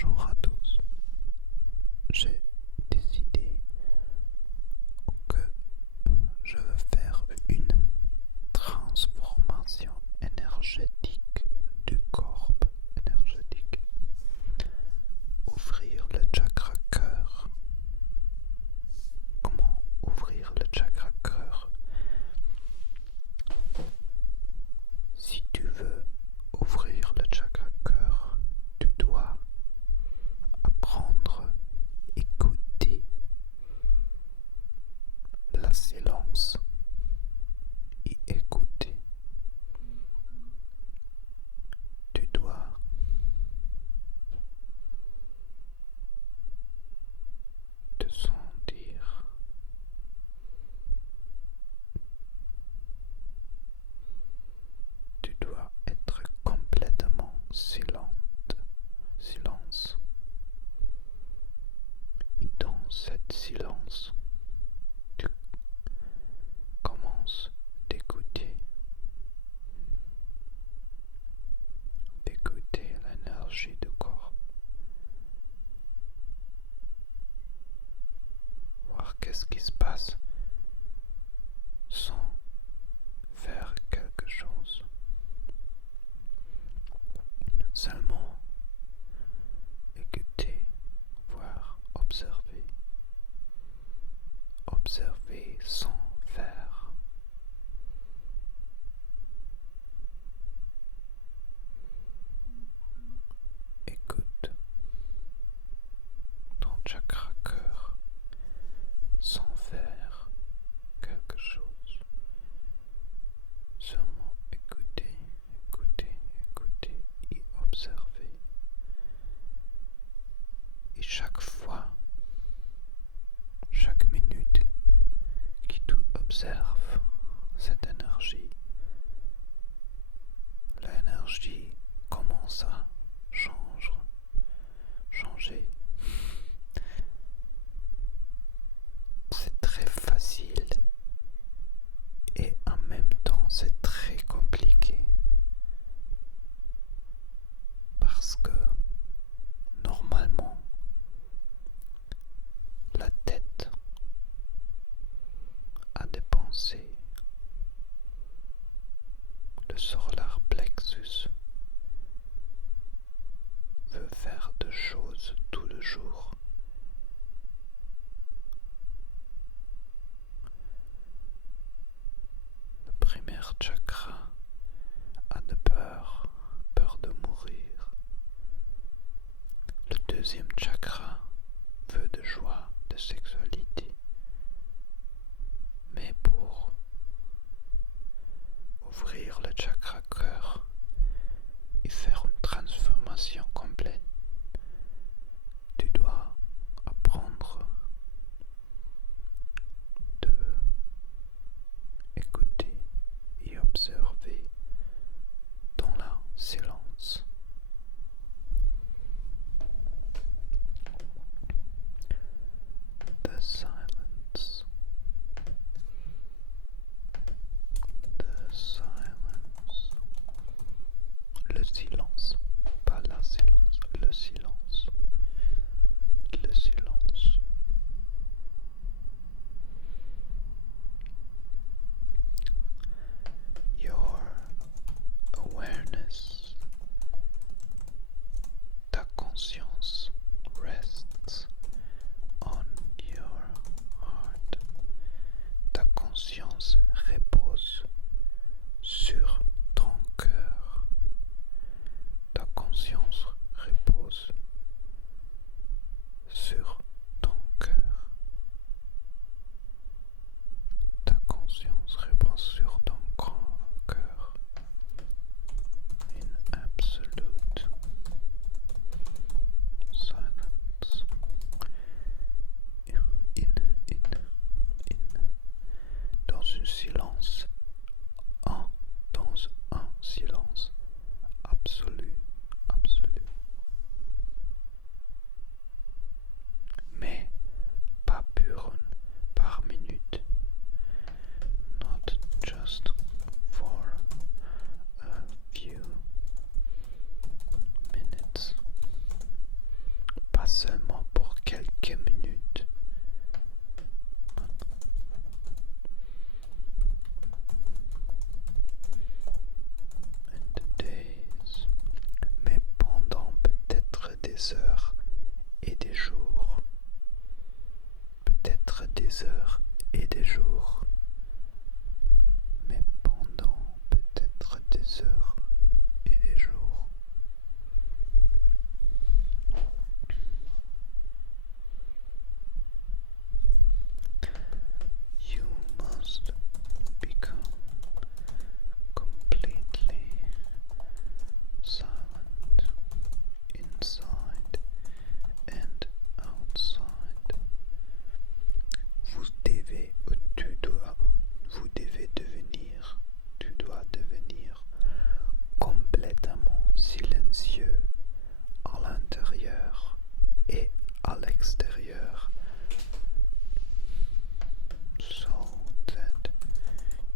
Bonjour à tous. J'ai décidé que je veux faire une transformation énergétique du corps énergétique. Ouvrir le chakra cœur. Comment ouvrir le chakra cœur? Si tu veux ouvrir le chakra cœur, tu dois apprendre, écouter la silence et écouter. Tu dois te sentir tu dois être complètement silence. Et dans cette silence, tu commences d'écouter l'énergie du corps. Voir qu'est-ce qui se passe sans faire quelque chose. Seulement écouter, voir, observer. Observer sans faire. Écoute ton chakra cœur sans faire quelque chose. Seulement écouter et observer. Et chaque fois, chaque minute que tu observes cette énergie, l'énergie commence à changer. C'est très facile et en même temps c'est très compliqué parce que normalement la tête a des pensées, le solar plexus veut faire des choses tout le jour. Le premier chakra a de peur de mourir. Le deuxième chakra veut de joie, de sexualité. Mais pour ouvrir le chakra cœur et faire une transformation complète, tu dois apprendre de écouter et observer dans le silence. The silence. The silence. Le silence, pas la silence, le silence. Le silence. Your awareness, ta conscience rests on your heart. Ta conscience repose sur ton cœur. Ta conscience repose sur ton cœur. Ta conscience repose sur ton cœur. In absolute silence. Dans un silence. Dans un silence absolu. des heures et des jours, peut-être des heures et des jours, mais pendant peut-être des heures et des jours. You must become completely silent inside and outside. Tu dois devenir complètement silencieux à l'intérieur et à l'extérieur, so that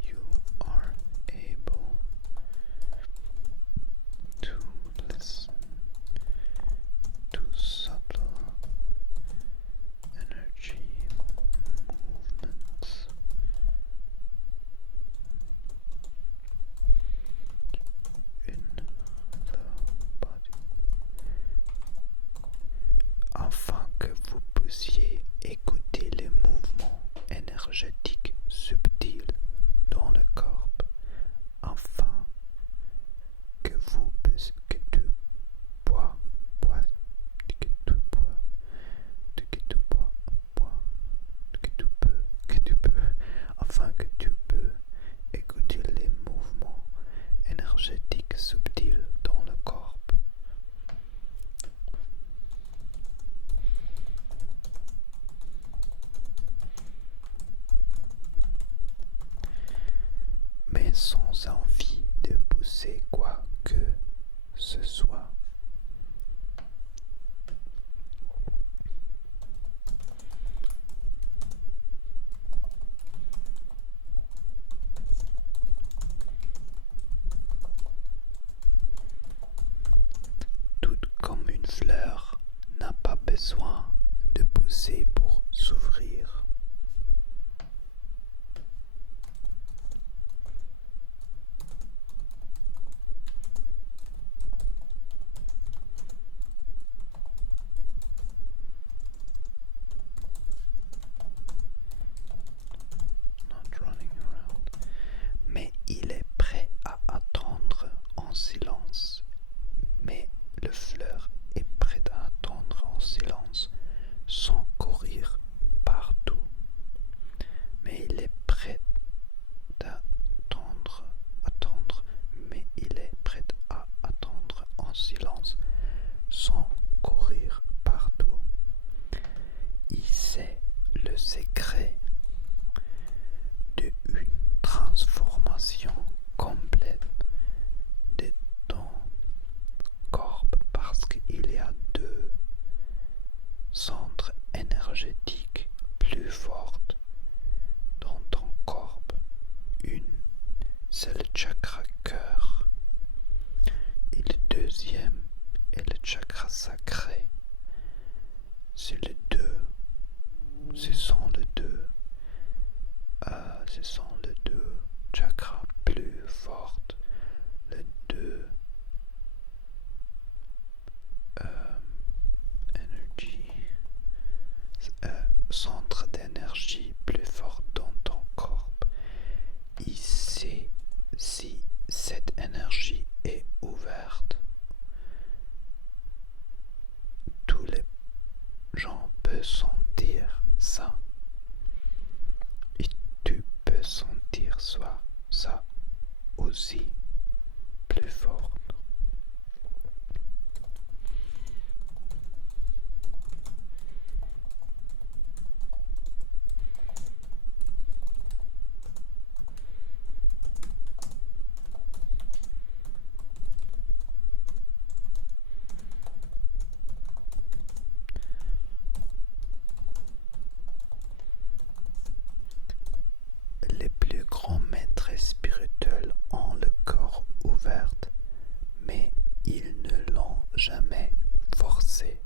you are able to listen to subtle energy movements in the body, afin que vous puissiez écouter les mouvements énergétiques subtils dans le corps, afin que vous puissiez que tu bois, que tu bois, que tu bois, que tu peux, afin que tu peux écouter les mouvements énergétiques subtils dans le corps. Mais sans envie de pousser quoi que ce soit. Toute comme une fleur n'a pas besoin de pousser pour s'ouvrir. Not running around. Mais il est prêt à attendre en silence. Mais le fleur est prêt à attendre en silence sans courir partout. Mais il est prêt à attendre, mais il est prêt à attendre en silence sans courir partout. Il sait le secret d'une transformation complète de ton corps parce qu'il y a deux centres énergétiques plus fortes dans ton corps. Une, c'est le chakra cœur et le deuxième est le chakra sacré. C'est les deux. Ce sont les deux chakras plus forts, les deux centres d'énergie plus forts dans ton corps. Ici, si cette énergie est ouverte, tous les gens peuvent sentir ça. Et tu peux sentir ça aussi plus fort. Les plus grands maîtres spirituels ont le corps ouvert, mais ils ne l'ont jamais forcé.